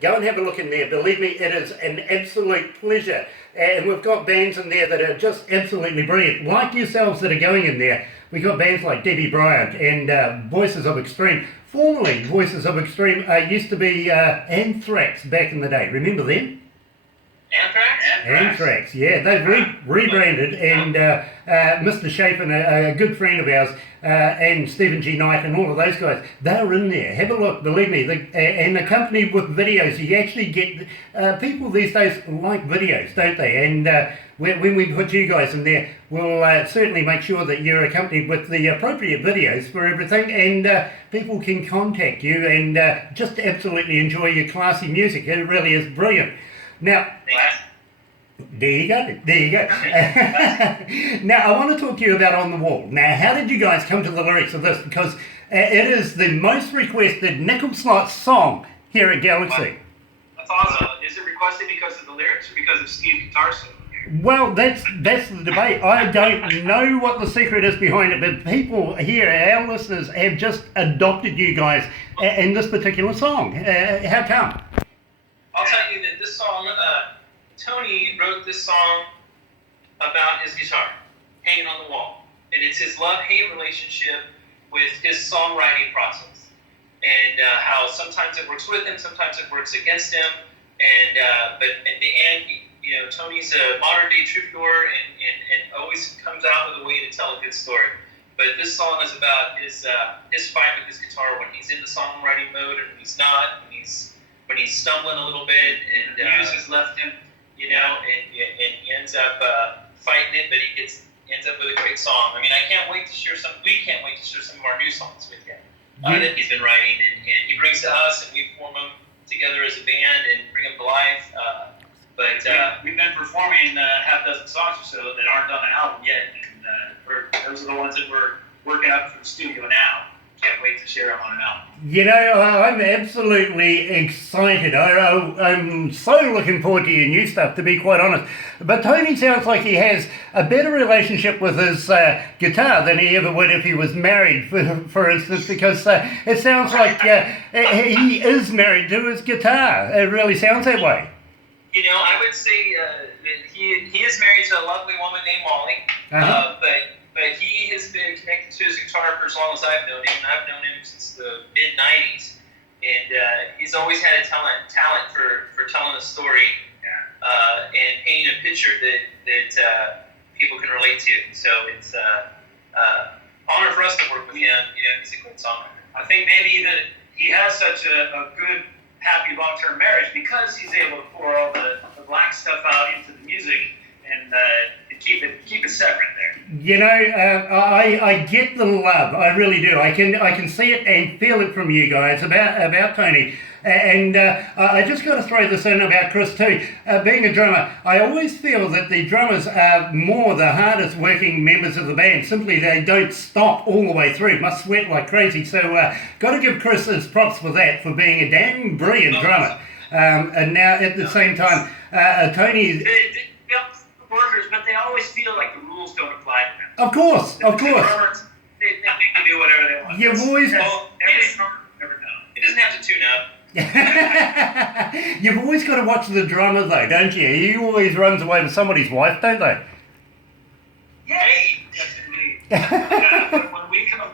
Go and have a look in there. Believe me, it is an absolute pleasure. And we've got bands in there that are just absolutely brilliant. Like yourselves that are going in there. We've got bands like Debbie Bryant and Voices of Extreme. Formerly, Voices of Extreme used to be Anthrax back in the day. Remember them? Anthrax, yeah. They've rebranded, and Mr. Chapin, a good friend of ours, and Stephen G. Knight and all of those guys, they're in there. Have a look, believe me. And accompanied with videos, you actually get... people these days like videos, don't they? And when we put you guys in there, we'll certainly make sure that you're accompanied with the appropriate videos for everything, and people can contact you and just absolutely enjoy your classy music. It really is brilliant. Now, there you go. Now, I want to talk to you about On the Wall. Now, how did you guys come to the lyrics of this? Because it is the most requested Nickel Slot song here at Galaxy. That's awesome. Is it requested because of the lyrics or because of Steve's guitar solo? Well, that's the debate. I don't know what the secret is behind it, but people here, our listeners, have just adopted you guys in this particular song. How come? I'll tell you that this song, Tony wrote this song about his guitar hanging on the wall. And it's his love-hate relationship with his songwriting process. And how sometimes it works with him, sometimes it works against him. And but in the end, you know, Tony's a modern-day troubadour and always comes out with a way to tell a good story. But this song is about his fight with his guitar when he's in the songwriting mode and when he's not, when he's stumbling a little bit and the muse has left him, you know, and he ends up fighting it, but he ends up with a great song. I mean, we can't wait to share some of our new songs with him that he's been writing, and he brings to us, and we form them together as a band and bring them to life. But we've been performing half a dozen songs or so that aren't on an album yet, and those are the ones that we're working up for the studio now. Can't wait to share them on an album. You know, I'm absolutely excited. I'm so looking forward to your new stuff, to be quite honest. But Tony sounds like he has a better relationship with his guitar than he ever would if he was married, for instance, because it sounds like he is married to his guitar. It really sounds that way. You know, I would say that he is married to a lovely woman named Molly, but he has been connected to his guitar for as long as I've known him. I've known him since the mid-'90s, and he's always had a talent for telling a story and painting a picture that people can relate to. So it's honor for us to work with him. You know, he's a good songwriter. I think maybe that he has such a good, happy, long-term marriage because he's able to pour all the black stuff out into the music and keep it separate there. You know, I get the love. I really do. I can see it and feel it from you guys about Tony. And I just got to throw this in about Chris too. Being a drummer, I always feel that the drummers are more the hardest working members of the band. Simply, they don't stop all the way through. Must sweat like crazy. So, got to give Chris his props for that, for being a damn brilliant drummer. And now at the same time, Tony. Workers, but they always feel like the rules don't apply to them. Of course. They can do whatever they want. You've always... Every drummer never know. It doesn't have to tune up. You've always got to watch the drummer though, don't you? He always runs away with somebody's wife, don't they? Yeah. Yes, indeed. When we come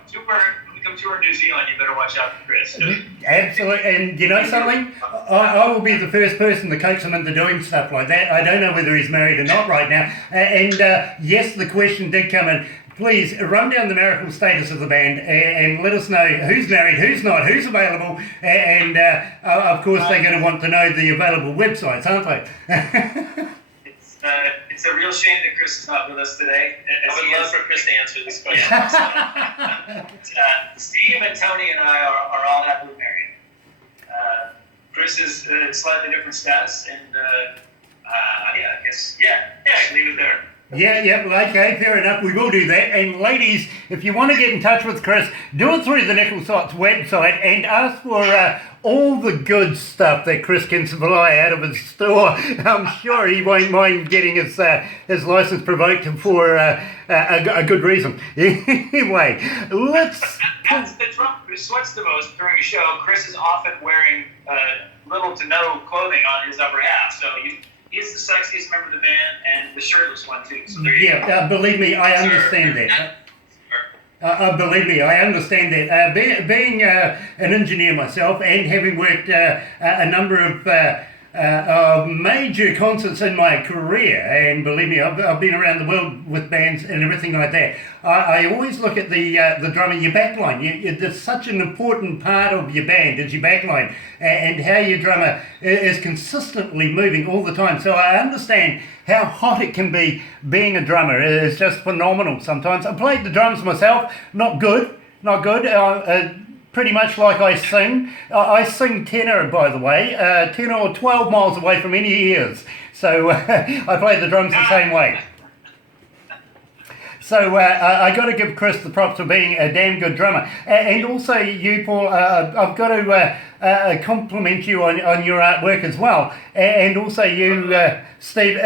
tour New Zealand, you better watch out for Chris. Absolutely, and you know something? I will be the first person to coax him into doing stuff like that. I don't know whether he's married or not right now. And yes, the question did come in. Please run down the marital status of the band and let us know who's married, who's not, who's available, and of course they're going to want to know the available websites, aren't they? It's a real shame that Chris is not with us today. I would love for Chris to answer this question. Steve and Tony and I are all happily married. Chris is a slightly different status, and I guess, leave it there. Okay, fair enough. We will do that. And ladies, if you want to get in touch with Chris, do it through the Nickel Slots website and ask for all the good stuff that Chris can supply out of his store. I'm sure he won't mind getting his license revoked for a good reason. Anyway, let's. As the drummer who sweats the most during a show, Chris is often wearing little to no clothing on his upper half, so he's the sexiest member of the band and the shirtless one too. So there you go. Believe me, I understand that. Believe me, I understand that. Being an engineer myself and having worked a number of major concerts in my career, and believe me, I've been around the world with bands and everything like that. I always look at the drummer, your backline. It's such an important part of your band, is your backline, and how your drummer is consistently moving all the time. So I understand how hot it can be being a drummer. It's just phenomenal sometimes. I played the drums myself, not good. Pretty much like I sing. I sing tenor, by the way, 10 or 12 miles away from any ears. So I play the drums the same way. So I got to give Chris the props for being a damn good drummer. And also you, Paul, I've got to compliment you on your artwork as well. And also you, Steve,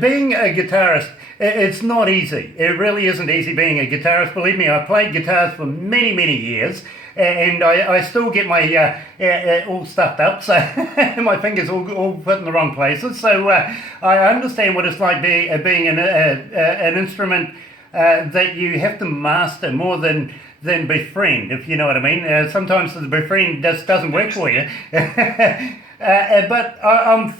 being a guitarist, it's not easy. It really isn't easy being a guitarist. Believe me, I played guitars for many, many years. And I still get my all stuffed up, so my fingers all put in the wrong places. So I understand what it's like being an instrument that you have to master more than befriend, if you know what I mean. Sometimes the befriend just doesn't work for you. But I'm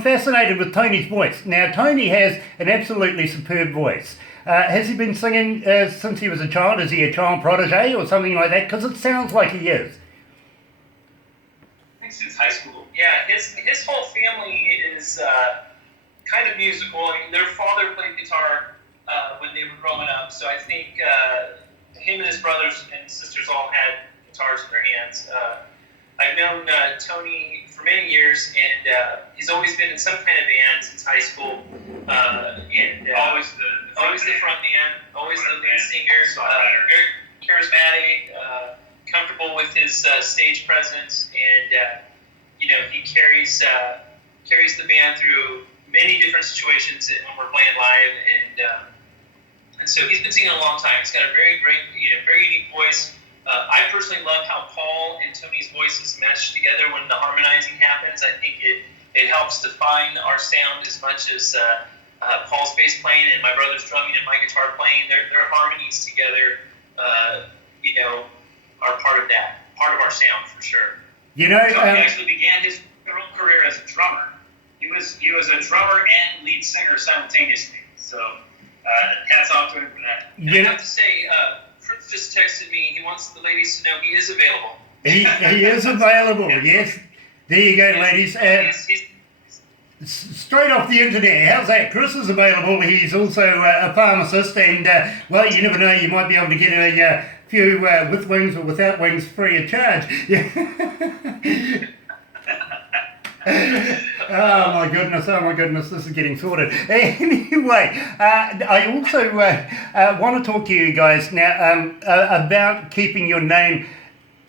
fascinated with Tony's voice. Now, Tony has an absolutely superb voice. Has he been singing since he was a child? Is he a child protege or something like that? Because it sounds like he is. I think since high school. Yeah, his whole family is kind of musical. I mean, their father played guitar when they were growing up, so I think him and his brothers and sisters all had guitars in their hands. I've known Tony for many years, and he's always been in some kind of band since high school. And always the front man, always the lead singer, very charismatic, comfortable with his stage presence, and he carries the band through many different situations when we're playing live, and so he's been singing a long time. He's got a very great, very unique voice. I personally love how Paul and Tony's voices mesh together when the harmonizing happens. I think it helps define our sound as much as Paul's bass playing and my brother's drumming and my guitar playing. Their harmonies together, are part of our sound for sure. Tony actually began his career as a drummer. He was a drummer and lead singer simultaneously. So hats off to him for that. And I have to say, Fritz just texted me. He wants the ladies to know he is available. He is available. Yes. There you go, ladies. Straight off the internet, how's that? Chris is available. He's also a pharmacist, and you never know, you might be able to get a few with wings or without wings free of charge. Oh my goodness, this is getting sorted. Anyway, I also want to talk to you guys now about keeping your name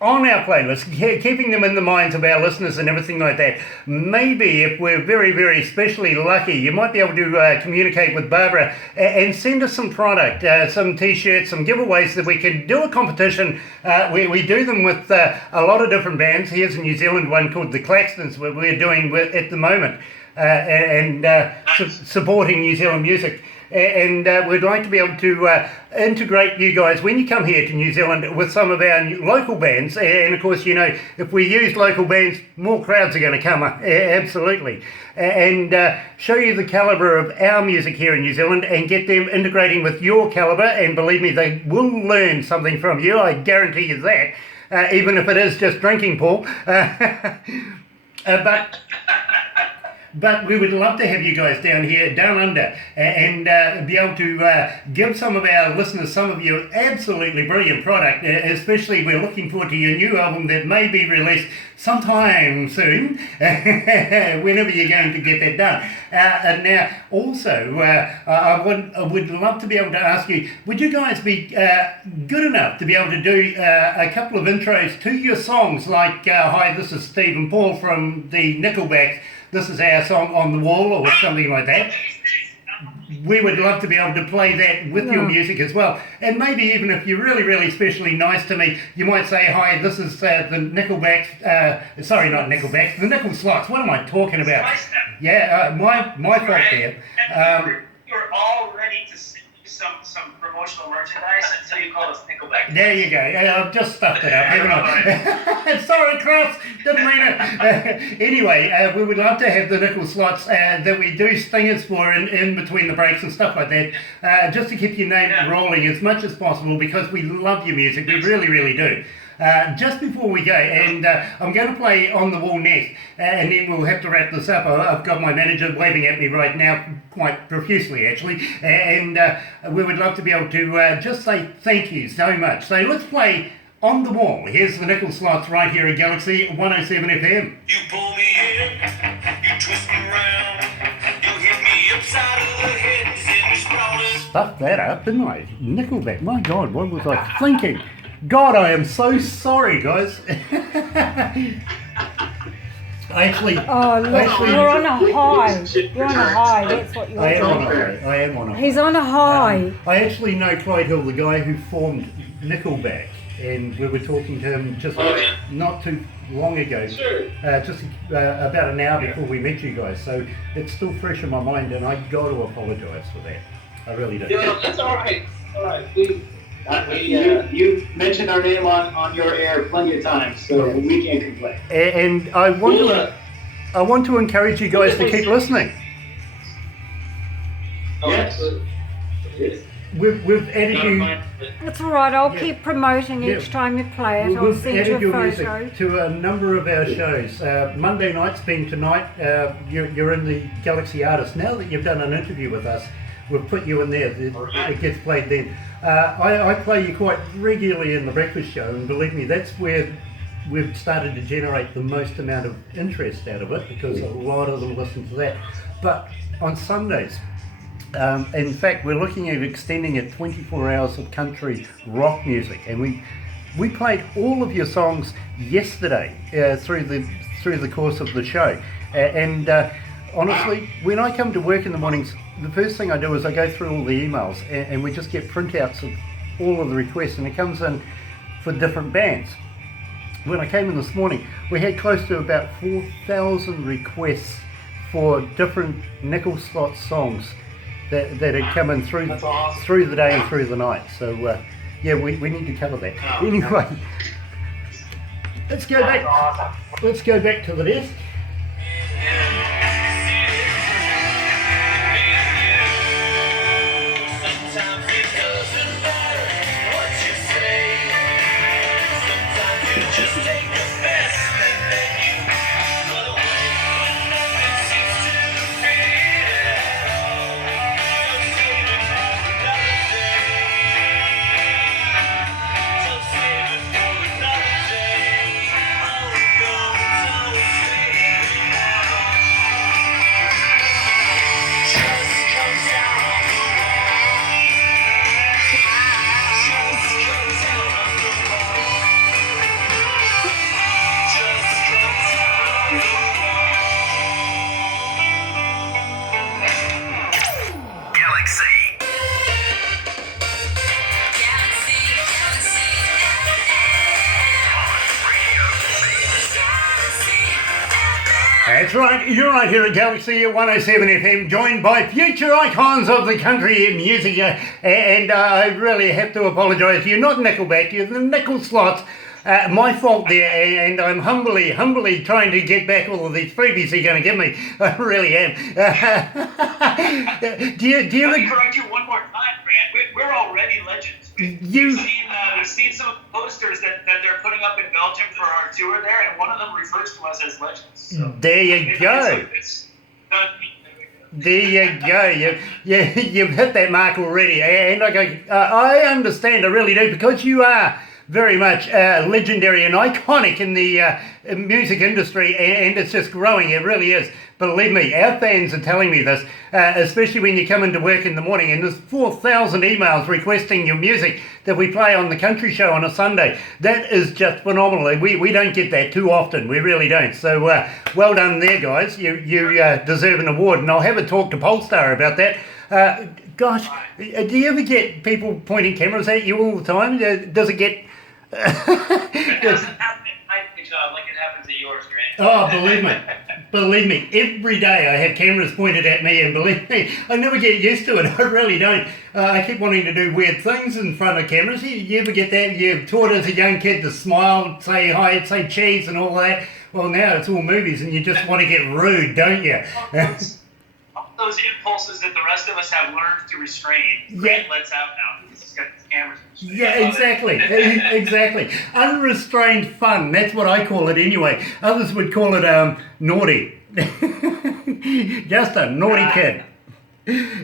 on our playlist, keeping them in the minds of our listeners and everything like that. Maybe if we're very, very especially lucky, you might be able to communicate with Barbara and send us some product, some t-shirts, some giveaways that we can do a competition. We do them with a lot of different bands. Here's a New Zealand one called the Claxtons, where we're doing at the moment, supporting New Zealand music. And we'd like to be able to integrate you guys when you come here to New Zealand with some of our local bands. And of course, if we use local bands, more crowds are going to come. Absolutely. And show you the calibre of our music here in New Zealand and get them integrating with your calibre. And believe me, they will learn something from you. I guarantee you that. Even if it is just drinking, Paul. but we would love to have you guys down here, down under, and be able to give some of our listeners some of your absolutely brilliant product. Especially, we're looking forward to your new album that may be released sometime soon, whenever you're going to get that done. And now, also, I would love to be able to ask you, would you guys be good enough to be able to do a couple of intros to your songs, like, hi, this is Stephen Paul from the Nickelbacks, this is our song On the Wall, or something like that? We would love to be able to play that with your music as well. And maybe even if you're really, really specially nice to me, you might say, hi, this is the Nickelbacks, sorry, not Nickelbacks, the Nickel Slots. What am I talking about? Yeah, my fault there. You're all ready to send you some promotional merchandise until you call us Nickelback. There you go. I've just stuffed it up, haven't I? Sorry, Cross. Didn't mean it. Anyway, we would love to have the Nickel Slots that we do stingers for in between the breaks and stuff like that, just to keep your name rolling as much as possible, because we love your music. We really, really do. Just before we go, and I'm going to play On the Wall next, and then we'll have to wrap this up. I've got my manager waving at me right now, quite profusely actually, and we would love to be able to just say thank you so much. So let's play On the Wall. Here's the Nickel Slots right here at Galaxy 107 FM. You pull me in, you twist me round, you hit me upside of the head and send me sprawling. Stuffed that up, didn't I? Nickelback, my God, what was I thinking? God, I am so sorry, guys. Actually, Oh, look, you're on a high. You're on a high, that's what you're I am on a doing. high. I am on a high. He's on a high. I actually know Clyde Hill, the guy who formed Nickelback, and we were talking to him just not too long ago, just about an hour before we met you guys. So it's still fresh in my mind, and I got to apologise for that. I really do. Yeah, that's all right. All right. You mentioned our name on your air plenty of times, so we can't complain. And I want to encourage you guys to keep listening. Yes. We've added you. That's all right, I'll Yeah. keep promoting each time you play it. I'll We've send you added a your photo. music to a number of our shows. Monday nights being tonight, you're in the Galaxy Artist. Now that you've done an interview with us, we've put you in there. It gets played then. I play you quite regularly in the breakfast show, and believe me, that's where we've started to generate the most amount of interest out of it, because a lot of them listen to that. But on Sundays, in fact, we're looking at extending it 24 hours of country rock music, and we played all of your songs yesterday through the course of the show. And honestly, when I come to work in the mornings, the first thing I do is I go through all the emails, and we just get printouts of all of the requests, and it comes in for different bands. When I came in this morning, we had close to about 4,000 requests for different Nickel Slots songs that had come in through the day and through the night. So yeah, we need to cover that. Anyway, let's go back to the desk. Sometimes it doesn't matter what you say. Sometimes you just take the best and then you run away when nothing seems to fit at all. Just save it for another day. Just save it for another day. Oh, it goes, oh, it's fading out. Just comes out on the wall. Just comes out on the wall. Just comes out on the wall. Galaxy. That's right, you're right here at Galaxy 107 FM, joined by future icons of the country music, and I really have to apologise. You're not Nickelback, you're the Nickel Slots. My fault there, and I'm humbly trying to get back all of these freebies you're going to give me. I really am. do you Let me correct you one more time, Grant. We're already legends. We've seen some posters that they're putting up in Belgium for our tour there, and one of them refers to us as legends. So There you go. There you go. You've hit that mark already. And I understand, I really do, because you are very much legendary and iconic in the music industry, and it's just growing. It really is. Believe me, our fans are telling me this, especially when you come into work in the morning and there's 4,000 emails requesting your music that we play on the country show on a Sunday. That is just phenomenal. We don't get that too often. We really don't. So well done there, guys. You deserve an award, and I'll have a talk to Polestar about that. Gosh, do you ever get people pointing cameras at you all the time? Does it get... It doesn't happen in my job like it happens at yours, Grant. Oh, believe me, every day I have cameras pointed at me, and believe me, I never get used to it. I really don't. I keep wanting to do weird things in front of cameras. You ever get that? You're taught as a young kid to smile, say hi, say cheese and all that. Well, now it's all movies and you just want to get rude, don't you? All those impulses that the rest of us have learned to restrain, Grant lets out now because he's got his cameras. Yeah, exactly. Exactly. Unrestrained fun. That's what I call it anyway. Others would call it naughty. Just a naughty kid.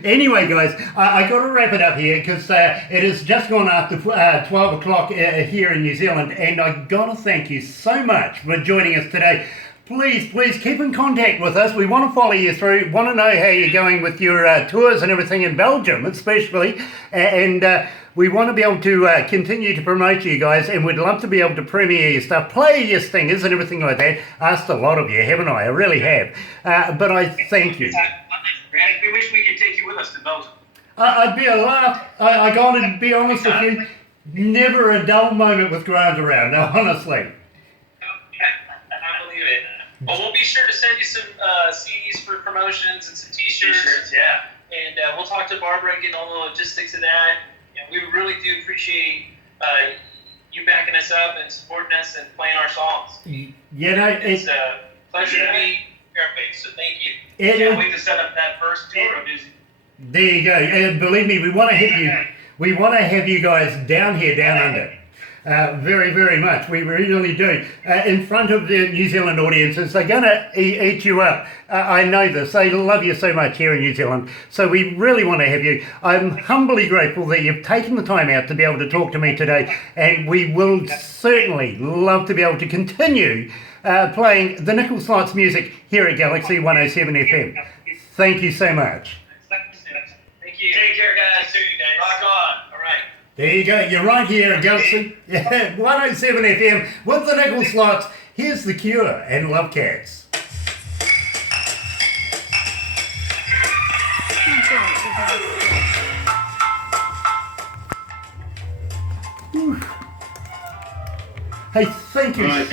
Anyway, guys, I got to wrap it up here because it has just gone after 12 o'clock here in New Zealand, and I got to thank you so much for joining us today. Please keep in contact with us. We want to follow you through, want to know how you're going with your tours and everything in Belgium especially, and we want to be able to continue to promote you guys, and we'd love to be able to premiere your stuff, play your stingers and everything like that. Asked a lot of you, haven't I? I really have. But I thank you. Grant, we wish we could take you with us to Belgium. I'd be a laugh. I got to be honest with you, never a dull moment with Grant around, honestly. I believe it. Well, we'll be sure to send you some CDs for promotions and some T-shirts. T-shirts, yeah. And we'll talk to Barbara and get all the logistics of that. And we really do appreciate you backing us up and supporting us and playing our songs. You know, It's a pleasure to be Fairface, so thank you. Can't wait to set up that first tour of music. there you go. And believe me, we want to hit you. We want to have you guys down here, down under. Very, very much. We really do. In front of the New Zealand audiences, they're going to eat you up. I know this. They love you so much here in New Zealand. So we really want to have you. I'm humbly grateful that you've taken the time out to be able to talk to me today. And we will certainly love to be able to continue playing the Nickel Slots music here at Galaxy 107 FM. Thank you so much. Thank you. Take care, guys. See you guys. Rock on. All right. There you go. You're right here at Galaxy 107 FM with the Nickel Slots. Here's The Cure and Love Cats. Hey, thank you so